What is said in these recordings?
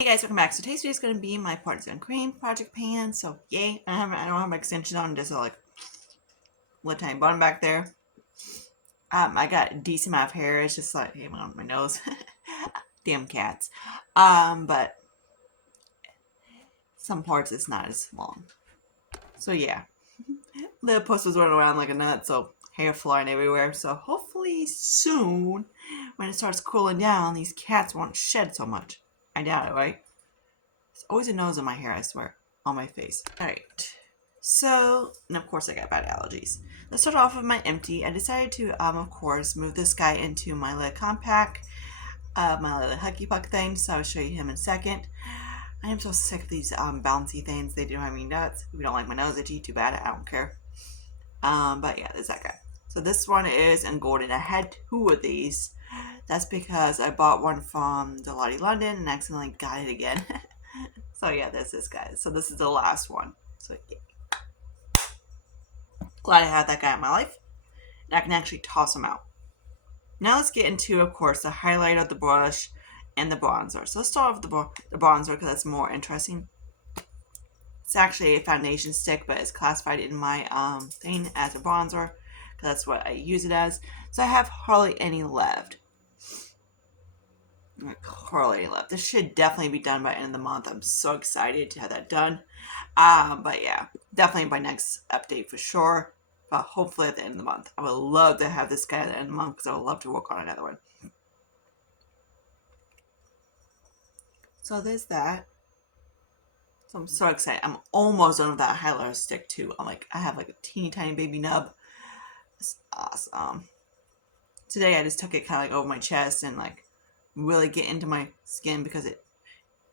Hey guys, welcome back. So today's video is going to be my Partisan Cream Project Pan. So yay, I don't have my extension on, just like little tiny button back there. I got a decent amount of hair. It's just like on my nose. Damn cats. But some parts it's not as long. So yeah, the puss was running around like a nut, so hair flying everywhere. So hopefully soon, when it starts cooling down, these cats won't shed so much. I doubt it, right? There's always a nose in my hair, I swear, on my face. All right. So, and of course I got bad allergies. Let's start off with my empty. I decided to, of course, move this guy into my little compact, my little Hucky Puck thing, so I'll show you him in a second. I am so sick of these bouncy things. They drive me nuts. If you don't like my nose itchy, too bad. I don't care. But yeah, there's that guy. So this one is in golden. I had two of these. That's because I bought one from Lottie London and accidentally got it again. So yeah, there's this guy. So this is the last one. So yeah. Glad I had that guy in my life. And I can actually toss him out. Now let's get into, of course, the highlight of the brush and the bronzer. So let's start off with the bronzer because that's more interesting. It's actually a foundation stick, but it's classified in my thing as a bronzer because that's what I use it as. So I have hardly any left. Hardly any left. This should definitely be done by end of the month. I'm so excited to have that done. But yeah, definitely by next update for sure. But hopefully at the end of the month. I would love to have this guy at the end of the month because I would love to work on another one. So there's that. So I'm so excited. I'm almost done with that highlighter stick too. I have like a teeny tiny baby nub. It's awesome. Today I just took it kind of like over my chest and like really get into my skin because it,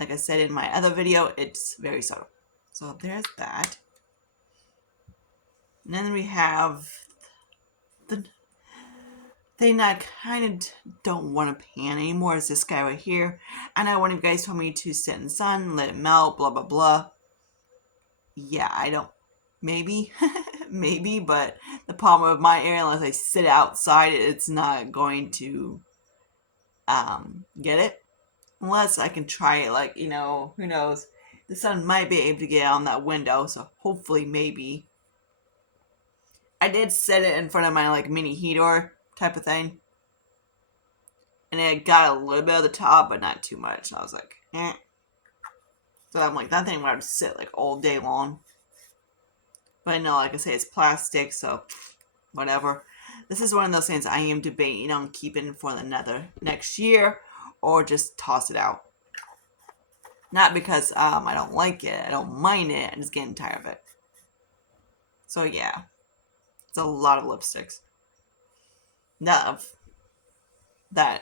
like I said in my other video, it's very subtle. So there's that. And then we have the thing that I kind of don't want to pan anymore is this guy right here. I know one of you guys told me to sit in the sun, let it melt, blah, blah, blah. Yeah, I don't, maybe, maybe, but the problem with my area, unless I sit outside, it's not going to get it. Unless I can try it, like, who knows. The sun might be able to get on that window, so hopefully, maybe. I did set it in front of my, like, mini heater type of thing. And it got a little bit of the top, but not too much. I was like, eh. So I'm like, that thing would sit, like, all day long. But no, like I say, it's plastic, so whatever. This is one of those things I am debating on keeping for another next year or just toss it out. Not because I don't like it, I don't mind it, I'm just getting tired of it. So yeah, it's a lot of lipsticks. That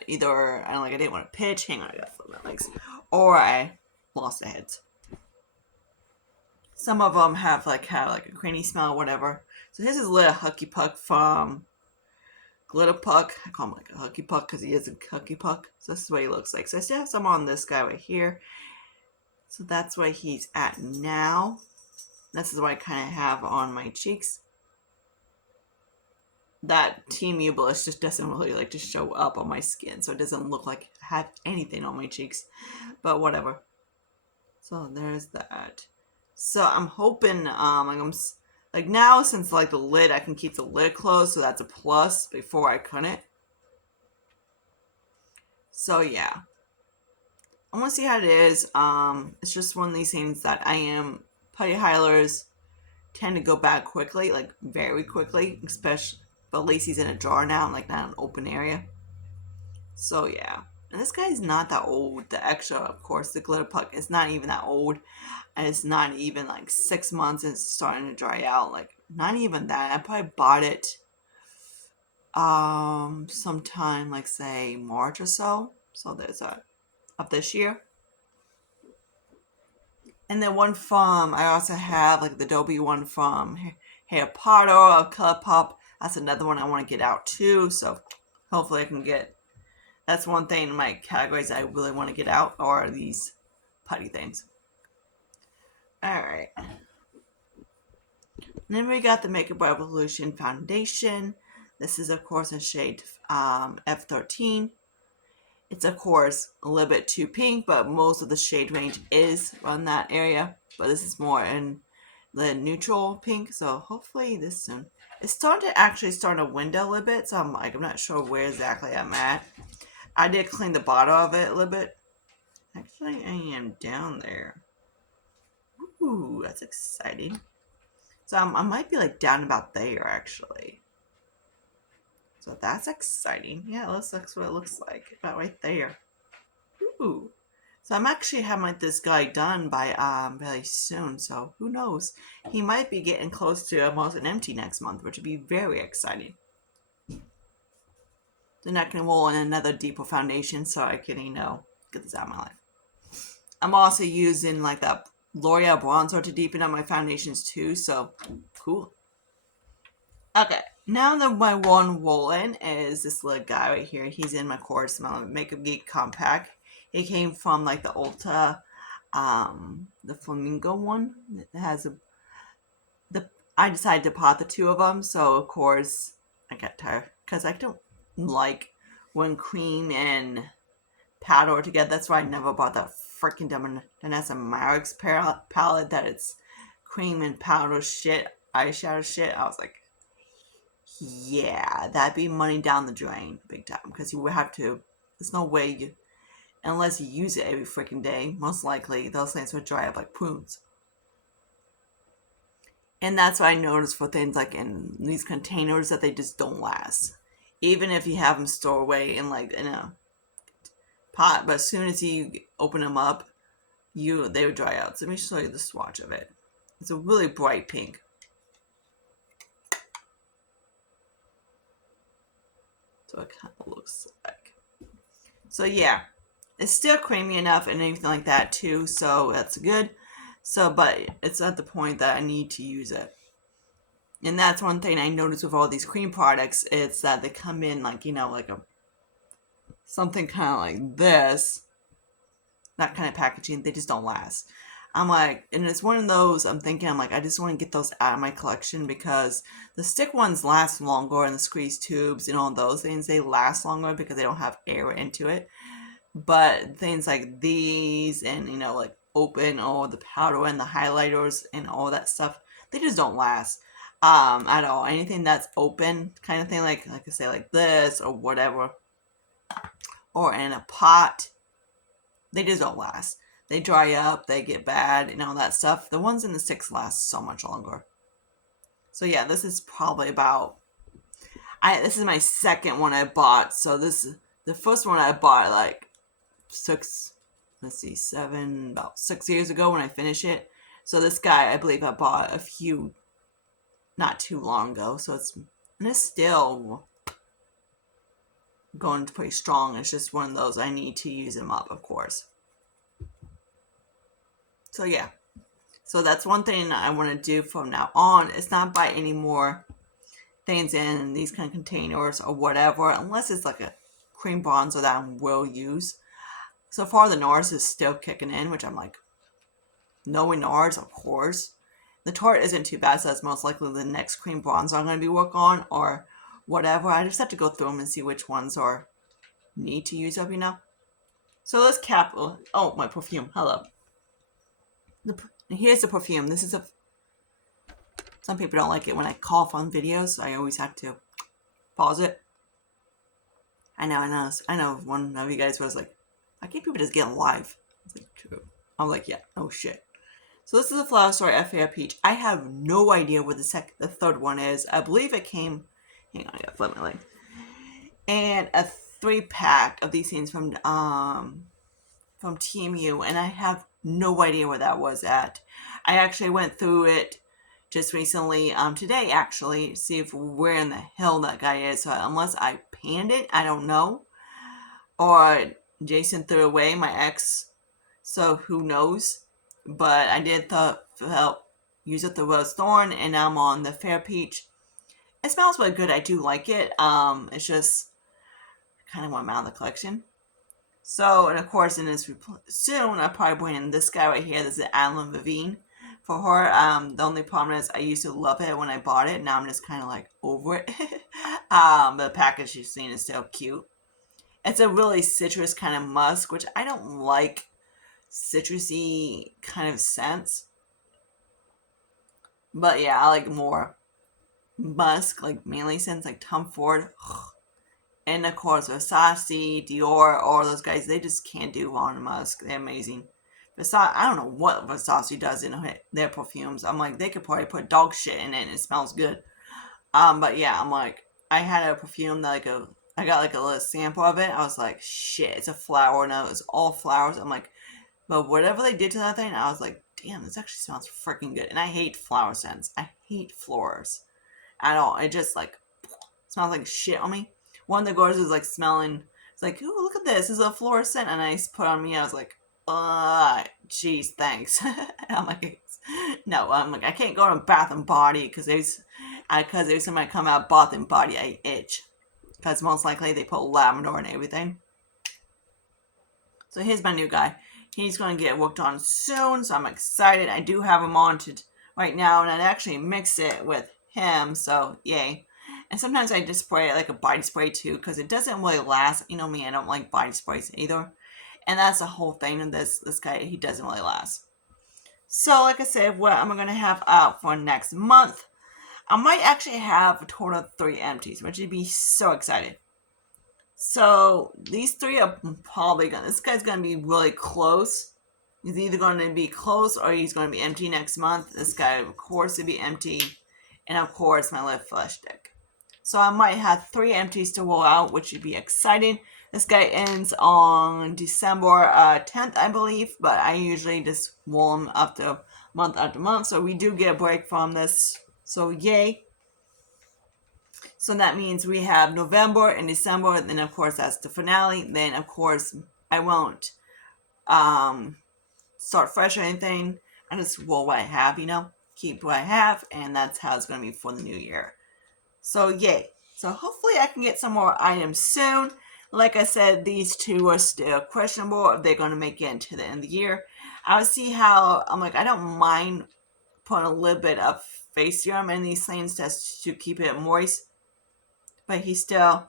either I didn't want to pitch, hang on, I gotta flip my legs, or I lost the heads. Some of them have like a cranny smell or whatever. So here's his little Hucky Puck from Glitter Puck. I call him like a Hucky Puck because he is a Hucky Puck. So this is what he looks like. So I still have some on this guy right here. So that's where he's at now. This is what I kind of have on my cheeks. That Team Ublis just doesn't really like to show up on my skin, so it doesn't look like I have anything on my cheeks. But whatever. So there's that. So I'm hoping, like now since like the lid, I can keep the lid closed, so that's a plus. Before I couldn't. So yeah, I want to see how it is. It's just one of these things that putty highlighters tend to go bad quickly, like very quickly, especially. But at least he's in a jar now, like not an open area. So yeah. And this guy's not that old. The extra, of course, the Glitter Puck is not even that old. And it's not even like 6 months and it's starting to dry out. Like, not even that. I probably bought it sometime, like say March or so. So there's a of this year. And then one from, I also have like the Adobe one from Harry Potter or ColourPop. That's another one I want to get out too. So hopefully I can get, that's one thing in my categories I really want to get out, are these putty things. Alright. Then we got the Makeup Revolution Foundation. This is, of course, in shade F13. It's of course a little bit too pink, but most of the shade range is on that area. But this is more in the neutral pink, so hopefully this soon. It's starting to actually start to window a little bit, so I'm not sure where exactly I'm at. I did clean the bottom of it a little bit. Actually, I am down there. Ooh, that's exciting. So I might be like down about there actually. So that's exciting. Yeah, that's what it looks like. About right there. Ooh. So I'm actually having like this guy done by really soon. So who knows? He might be getting close to almost an empty next month, which would be very exciting. Then I can roll in another deeper foundation so I can, get this out of my life. I'm also using like that L'Oreal bronzer to deepen up my foundations too. So cool. Okay, now that my one roll-in is this little guy right here. He's in my course, my Makeup Geek Compact. It came from like the Ulta, the Flamingo one. It has I decided to pot the two of them, so of course I got tired because I don't like when cream and powder are together. That's why I never bought that freaking dumb Danessa Marix palette that it's cream and powder shit, eyeshadow shit. I was like, yeah, that'd be money down the drain big time because you would have to. There's no way you, unless you use it every freaking day. Most likely those things would dry up like prunes. And that's what I noticed for things like in these containers that they just don't last. Even if you have them stored away in like in a pot, but as soon as you open them up, they would dry out. So let me show you the swatch of it. It's a really bright pink. So it kind of looks like. So yeah, it's still creamy enough and anything like that too. So that's good. So, but it's at the point that I need to use it. And that's one thing I noticed with all these cream products. It's that they come in like, like something kind of like this. That kind of packaging. They just don't last. I'm like, and it's one of those, I'm like, I just want to get those out of my collection because the stick ones last longer and the squeeze tubes and all those things, they last longer because they don't have air into it. But things like these and, like open or the powder and the highlighters and all that stuff, they just don't last at all. Anything that's open kind of thing, like I say, like this or whatever, or in a pot, they just don't last. They dry up, they get bad, and all that stuff. The ones in the sticks last so much longer. So yeah, this is probably about. This is my second one I bought. So the first one I bought like about 6 years ago when I finished it. So this guy, I believe I bought a few not too long ago. So it's still going pretty strong. It's just one of those I need to use them up, of course. So yeah. So that's one thing I want to do from now on. It's not buy any more things in these kind of containers or whatever, unless it's like a cream bronzer that I will use. So far, the NARS is still kicking in, which I'm like, knowing NARS, of course. The Tarte isn't too bad, so that's most likely the next cream bronzer I'm going to be working on or whatever. I just have to go through them and see which ones are need to use up, So let's cap. Oh, my perfume. Hello. Here's the perfume. This is some people don't like it when I cough on videos, so I always have to pause it. I know. One of you guys was like, "I can't people just get live?" It's like, true. I'm like, yeah, oh shit. So this is the Flower Story F.A.R. Peach. I have no idea what the third one is. I believe it came. Hang on, I gotta flip my link. And a 3-pack of these things from TMU, and I have no idea where that was at. I actually went through it just recently, today actually, see if where in the hell that guy is. So unless I panned it, I don't know. Or Jason threw away, my ex. So who knows? But I did use up the Rose Thorn, and I'm on the Fair Peach. It smells really good. I do like it. It's just kind of want them out of the collection. So, and of course, in this soon, I'll probably bring in this guy right here. This is Alan Levine for her. The only problem is I used to love it when I bought it. Now I'm just kind of like over it. The package you've seen is still cute. It's a really citrus kind of musk, which I don't like citrusy kind of scents. But yeah, I like more musk, like manly scents, like Tom Ford. And of course, Versace, Dior, all those guys, they just can't do on musk. They're amazing. Versace, I don't know what Versace does in their perfumes. I'm like, they could probably put dog shit in it and it smells good. But yeah, I'm like, I had a perfume that I got like a little sample of it. I was like, shit, it's a flower. No, it's all flowers. I'm like, but whatever they did to that thing, I was like, damn, this actually smells freaking good. And I hate flower scents. I hate flowers at all. It just like smells like shit on me. One of the girls was like smelling. It's like, ooh, look at this. This is a floral scent, and I put on me. I was like, jeez, thanks. And I'm like, no, I'm like, I can't go to Bath and Body because every time I come out Bath and Body, I itch because most likely they put lavender and everything. So here's my new guy. He's going to get worked on soon, so I'm excited. I do have him on to right now, and I actually mix it with him, so yay. And sometimes I just spray it like a body spray too, because it doesn't really last. You know me, I don't like body sprays either. And that's the whole thing of this guy. He doesn't really last. So like I said, what I'm going to have out for next month, I might actually have a total of 3 empties, which would be so excited. So these 3 are probably going to, this guy's going to be really close. He's either going to be close or he's going to be empty next month. This guy, of course, will be empty. And of course, my lip flush stick. So I might have 3 empties to roll out, which would be exciting. This guy ends on December 10th, I believe. But I usually just roll them after month. So we do get a break from this. So yay. So that means we have November and December. Then, of course, that's the finale. Then, of course, I won't start fresh or anything. I just roll what I have, keep what I have. And that's how it's going to be for the new year. So, yay. So, hopefully, I can get some more items soon. Like I said, these 2 are still questionable if they're going to make it into the end of the year. I'll see how. I'm like, I don't mind putting a little bit of face serum in these things just to keep it moist. But he's still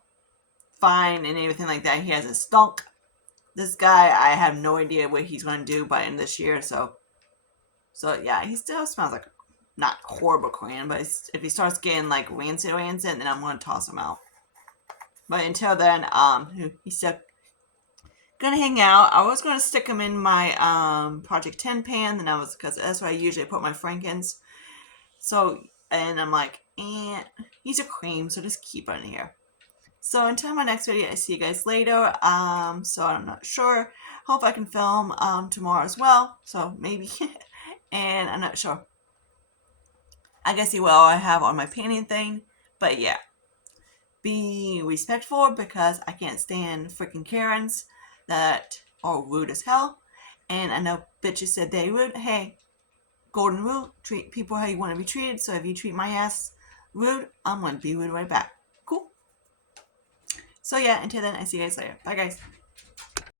fine and everything like that. He hasn't stunk. This guy, I have no idea what he's going to do by the end of this year. So yeah, he still smells like not horrible Korean, but if he starts getting like rancid, then I'm going to toss him out. But until then, he's still gonna hang out. I was gonna stick him in my Project 10 pan, and because that's where I usually put my Frankens. So, and I'm like, he's a cream, so just keep it in here. So until my next video, I see you guys later. So I'm not sure. Hope I can film tomorrow as well. So maybe, and I'm not sure. I guess you will. I have on my painting thing, but yeah. Be respectful because I can't stand freaking Karens that are rude as hell. And I know bitches said they would. Hey, golden rule, treat people how you want to be treated. So if you treat my ass rude, I'm going to be rude right back. Cool? So yeah, until then, I see you guys later. Bye guys.